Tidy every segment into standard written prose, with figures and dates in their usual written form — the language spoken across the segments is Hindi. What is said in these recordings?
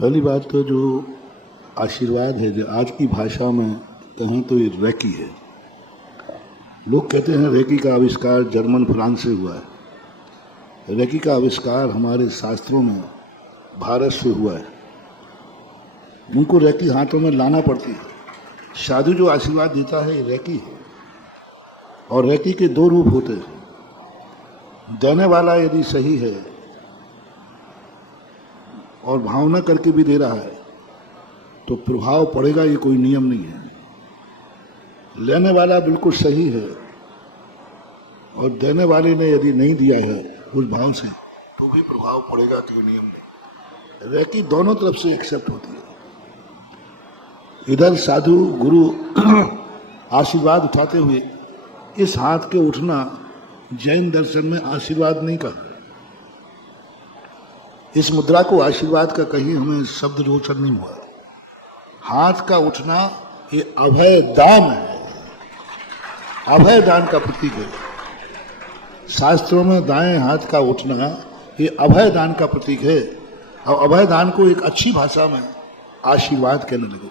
पहली बात तो जो आशीर्वाद है, जो आज की भाषा में कहें तो ये रेकी है। लोग कहते हैं रेकी का आविष्कार जर्मन फ्रांस से हुआ है। रेकी का आविष्कार हमारे शास्त्रों में भारत से हुआ है। उनको रेकी हाथों में लाना पड़ती है। साधु जो आशीर्वाद देता है ये रेकी है। और रेकी के दो रूप होते हैं। देने वाला यदि सही है और भावना करके भी दे रहा है तो प्रभाव पड़ेगा, ये कोई नियम नहीं है। लेने वाला बिल्कुल सही है और देने वाले ने यदि नहीं दिया है उस भाव से तो भी प्रभाव पड़ेगा, कोई नियम नहीं। रेकी दोनों तरफ से एक्सेप्ट होती है। इधर साधु गुरु आशीर्वाद उठाते हुए इस हाथ के उठना जैन दर्शन में आशीर्वाद नहीं कहा। इस मुद्रा को आशीर्वाद का कहीं हमें शब्द रोचन नहीं हुआ। हाथ का उठना ये अभय दान है, अभय दान का प्रतीक है। शास्त्रों में दाएं हाथ का उठना ये अभय दान का प्रतीक है। और अभय दान को एक अच्छी भाषा में आशीर्वाद कहने लगे।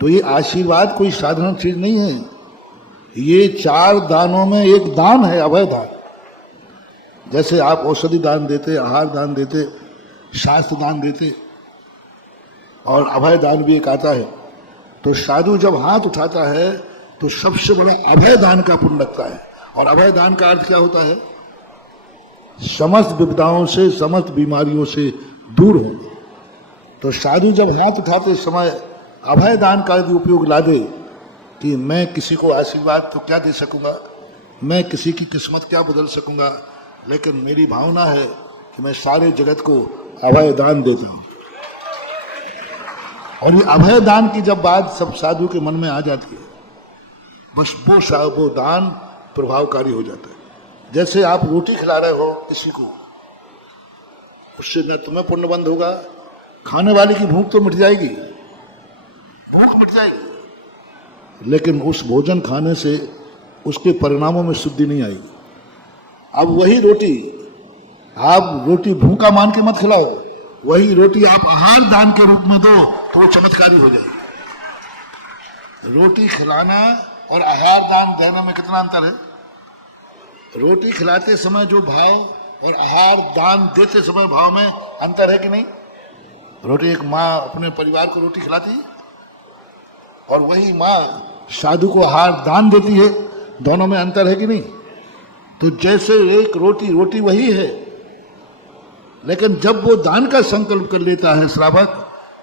तो ये आशीर्वाद कोई साधारण चीज नहीं है। ये 4 दानों में एक दान है, अभय दान। जैसे आप औषधि दान देते, आहार दान देते, शास्त्र दान देते, और अभय दान भी एक आता है। तो साधु जब हाथ उठाता है तो सबसे बड़ा अभय दान का पुण्य लगता है। और अभय दान का अर्थ क्या होता है? समस्त विपदाओं से, समस्त बीमारियों से दूर होना। तो साधु जब हाथ उठाते समय अभय दान का यदि उपयोग ला दे कि मैं किसी को आशीर्वाद तो क्या दे सकूंगा, मैं किसी की किस्मत क्या बदल सकूंगा, लेकिन मेरी भावना है कि मैं सारे जगत को अभय दान देता हूं। और ये अभय दान की जब बात सब साधु के मन में आ जाती है, बस वो दान प्रभावकारी हो जाता है। जैसे आप रोटी खिला रहे हो किसी को, उससे न तुम्हें पुण्य बंद होगा, खाने वाले की भूख तो मिट जाएगी, भूख मिट जाएगी, लेकिन उस भोजन खाने से उसके परिणामों में शुद्धि नहीं आएगी। अब वही रोटी आप रोटी भूखा मान के मत खिलाओ, वही रोटी आप आहार दान के रूप में दो तो वो चमत्कारी हो जाएगी। रोटी खिलाना और आहार दान देने में कितना अंतर है? रोटी खिलाते समय जो भाव और आहार दान देते समय भाव में अंतर है कि नहीं? रोटी एक माँ अपने परिवार को रोटी खिलाती है और वही माँ साधु को आहार दान देती है, दोनों में अंतर है कि नहीं? तो जैसे एक रोटी वही है, लेकिन जब वो दान का संकल्प कर लेता है श्रावक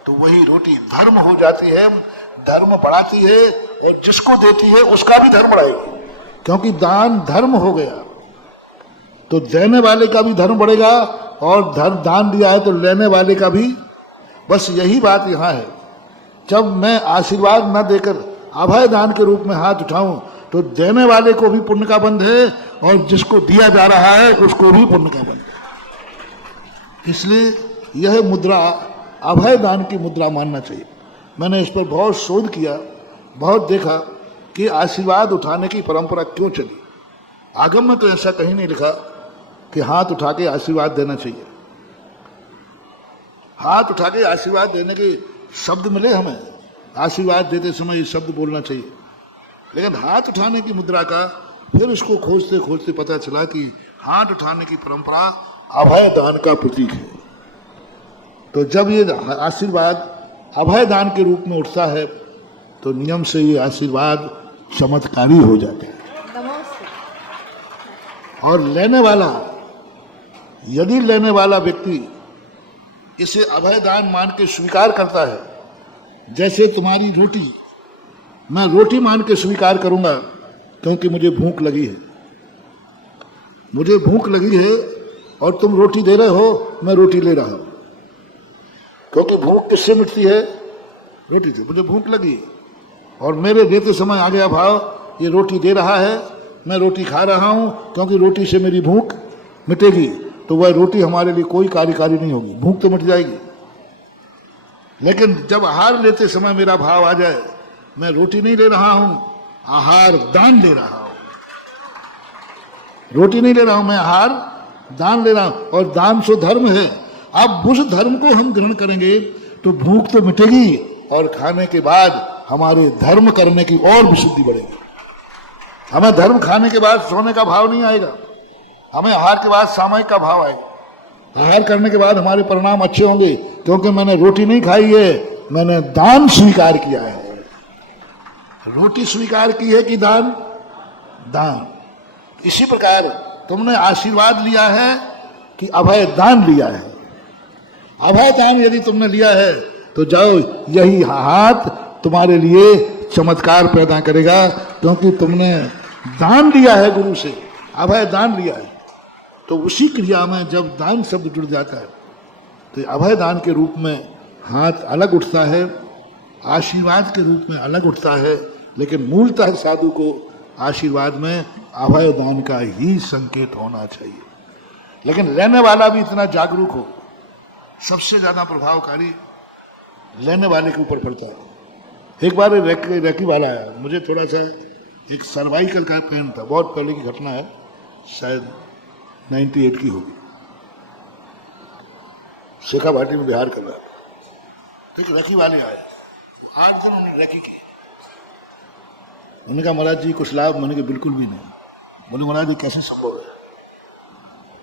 तो वही रोटी धर्म हो जाती है, धर्म बढ़ाती है, और जिसको देती है उसका भी धर्म बढ़ाएगी, क्योंकि दान धर्म हो गया। तो देने वाले का भी धर्म बढ़ेगा और दान दिया है तो लेने वाले का भी। बस यही बात यहाँ है। जब मैं आशीर्वाद न देकर अभय दान के रूप में हाथ उठाऊं तो देने वाले को भी पुण्य का बंध है और जिसको दिया जा रहा है उसको भी पुण्य का बंध है। इसलिए यह मुद्रा अभय दान की मुद्रा मानना चाहिए। मैंने इस पर बहुत शोध किया, बहुत देखा कि आशीर्वाद उठाने की परंपरा क्यों चली। आगम में तो ऐसा कहीं नहीं लिखा कि हाथ उठा के आशीर्वाद देना चाहिए। हाथ उठा के आशीर्वाद देने के शब्द मिले हमें, आशीर्वाद देते समय ये शब्द बोलना चाहिए, लेकिन हाथ उठाने की मुद्रा का फिर उसको खोजते खोजते पता चला कि हाथ उठाने की परंपरा अभय दान का प्रतीक है। तो जब ये आशीर्वाद अभय दान के रूप में उठता है तो नियम से ये आशीर्वाद चमत्कारी हो जाता है। और लेने वाला, यदि लेने वाला व्यक्ति इसे अभय दान मान के स्वीकार करता है, जैसे तुम्हारी रोटी मैं रोटी मान के स्वीकार करूंगा क्योंकि मुझे भूख लगी है, मुझे भूख लगी है और तुम रोटी दे रहे हो, मैं रोटी ले रहा हूं, क्योंकि भूख किससे मिटती है? रोटी से। मुझे भूख लगी और मेरे देते समय आ गया भाव, ये रोटी दे रहा है, मैं रोटी खा रहा हूं क्योंकि रोटी से मेरी भूख मिटेगी। तो वह रोटी हमारे लिए कोई कार्यकारी नहीं होगी, भूख तो मिट जाएगी। लेकिन जब आहार लेते समय मेरा भाव आ जाए, मैं रोटी नहीं ले रहा हूं, आहार दान ले रहा हूं, रोटी नहीं ले रहा हूं, मैं आहार दान ले रहा हूं, और दान सो धर्म है। अब उस धर्म को हम ग्रहण करेंगे तो भूख तो मिटेगी और खाने के बाद हमारे धर्म करने की और विशुद्धि बढ़ेगी। हमें धर्म खाने के बाद सोने का भाव नहीं आएगा, हमें आहार के बाद सामयिक का भाव आएगा। आहार करने के बाद हमारे परिणाम अच्छे होंगे, क्योंकि मैंने रोटी नहीं खाई है, मैंने दान स्वीकार किया है। रोटी स्वीकार की है कि दान? दान। इसी प्रकार तुमने आशीर्वाद लिया है कि अभय दान लिया है। अभय दान यदि तुमने लिया है तो जाओ, यही हाथ तुम्हारे लिए चमत्कार पैदा करेगा, क्योंकि तुमने दान लिया है गुरु से, अभय दान लिया है। तो उसी क्रिया में जब दान शब्द जुड़ जाता है तो अभय दान के रूप में हाथ अलग उठता है, आशीर्वाद के रूप में अलग उठता है, लेकिन मूलतः साधु को आशीर्वाद में अभय दान का ही संकेत होना चाहिए। लेकिन लेने वाला भी इतना जागरूक हो, सबसे ज्यादा प्रभावकारी लेने वाले के ऊपर पड़ता है। एक बार रेकी वाला आया, मुझे थोड़ा सा एक सर्वाइकल का पेन था, बहुत पहले की घटना है, शायद 98 की होगी। शेखा भाटी में बिहार कर रहा था, तो एक रेकी वाले आए, 8 दिन उन्होंने रेकी की। उन्होंने कहा महाराज जी कुछ लाभ? मैंने कहा बिल्कुल भी नहीं। बोले महाराज जी कैसे संभव है?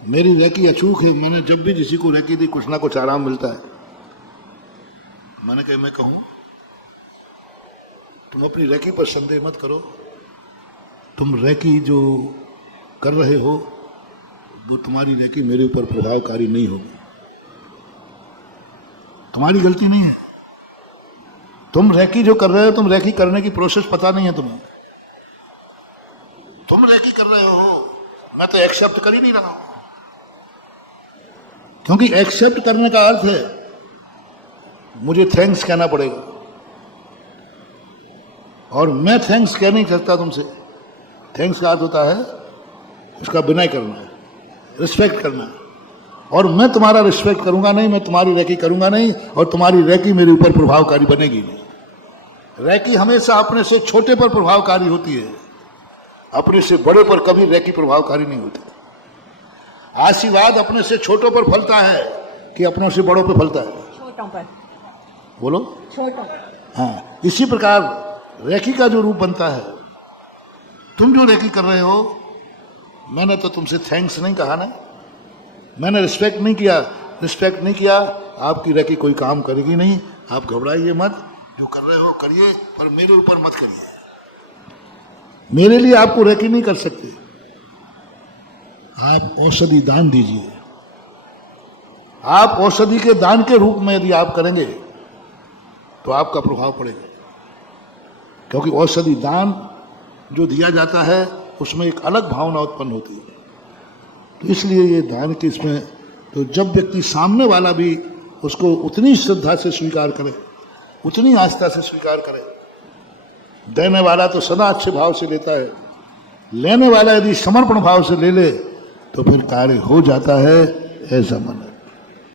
मेरी रेकी अचूक है, मैंने जब भी किसी को रेकी दी कुछ ना कुछ आराम मिलता है। मैंने कहा मैं कहूँ तुम अपनी रेकी पर संदेह मत करो, तुम रेकी जो कर रहे हो वो तुम्हारी रेकी मेरे ऊपर प्रभावकारी नहीं होगी, तुम्हारी गलती नहीं है। तुम रेकी जो कर रहे हो, तुम रेकी करने की प्रोसेस पता नहीं है तुम्हें। तुम रेकी कर रहे हो, मैं तो एक्सेप्ट कर ही नहीं रहा हूं, क्योंकि एक्सेप्ट करने का अर्थ है मुझे थैंक्स कहना पड़ेगा, और मैं थैंक्स कह नहीं सकता तुमसे। थैंक्स का अर्थ होता है उसका विनय करना है, रिस्पेक्ट करना है, और मैं तुम्हारा रिस्पेक्ट करूंगा नहीं, मैं तुम्हारी रेकी करूंगा नहीं, और तुम्हारी रेकी मेरे ऊपर प्रभावकारी बनेगी नहीं। रेकी हमेशा अपने से छोटे पर प्रभावकारी होती है, अपने से बड़े पर कभी रेकी प्रभावकारी नहीं होती। आशीर्वाद अपने से छोटों पर फलता है कि अपनों से बड़ों पर फलता है? छोटों पर। बोलो। छोटों। हाँ, इसी प्रकार रेकी का जो रूप बनता है, तुम जो रेकी कर रहे हो, मैंने तो तुमसे थैंक्स नहीं कहा ना, मैंने रिस्पेक्ट नहीं किया। रिस्पेक्ट नहीं किया, आपकी रेकी कोई काम करेगी नहीं। आप घबराइए मत, जो कर रहे हो करिए, पर मेरे ऊपर मत करिए। मेरे लिए आपको रेकी नहीं कर सकते। आप औषधि दान दीजिए। आप औषधि के दान के रूप में यदि आप करेंगे तो आपका प्रभाव पड़ेगा, क्योंकि औषधि दान जो दिया जाता है उसमें एक अलग भावना उत्पन्न होती है। तो इसलिए ये दान के इसमें, तो जब व्यक्ति सामने वाला भी उसको उतनी श्रद्धा से स्वीकार करे, उतनी आस्था से स्वीकार करे, देने वाला तो सदा अच्छे भाव से लेता है, लेने वाला यदि समर्पण भाव से ले ले तो फिर कार्य हो जाता है, ऐसा मन है।